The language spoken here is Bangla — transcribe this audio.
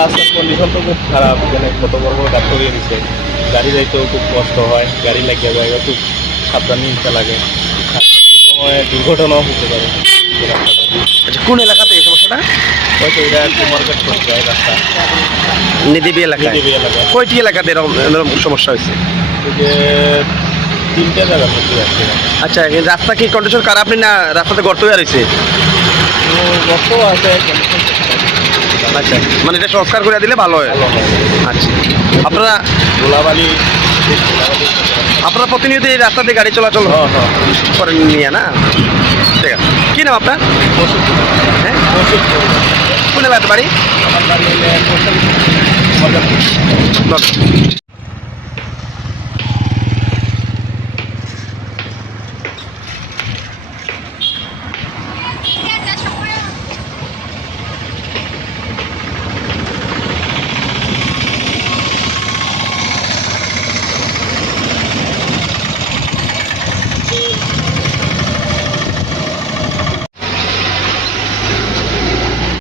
রাস্তার কন্ডিশন তো খুব খারাপ মানে কত বড় বড় গাছ করিয়ে দিচ্ছে গাড়ি যাইতেও খুব কষ্ট হয় গাড়ি লাগিয়ে যায় খুব সাবধানে নিতে লাগে। সময় দুর্ঘটনাও হতে পারে। আচ্ছা কোন এলাকাতে এই সমস্যাটা? হয়তো এটা মার্কেট করতে যায় রাস্তা। নিদিবি এলাকা কয়টি এলাকাতে এরকম এরকম সমস্যা হয়েছে? তিনটে জায়গার মধ্যে আছে আচ্ছা রাস্তা কি কন্ডিশন খারাপ নেই না রাস্তাতে গর্ত হয়ে রয়েছে? গত আছে। আচ্ছা। মানে এটা সংস্কার করে দিলে ভালো হয়। আচ্ছা। আপনারা গোলাবালি আপনারা প্রতিনিয়ত এই রাস্তা দিয়ে গাড়ি চলাচল হ্যাঁ হ্যাঁ। করেন নিয়ে না? ঠিক আছে। কী নাম আপনার? হ্যাঁ? কোন এলাকাতে বাড়ি?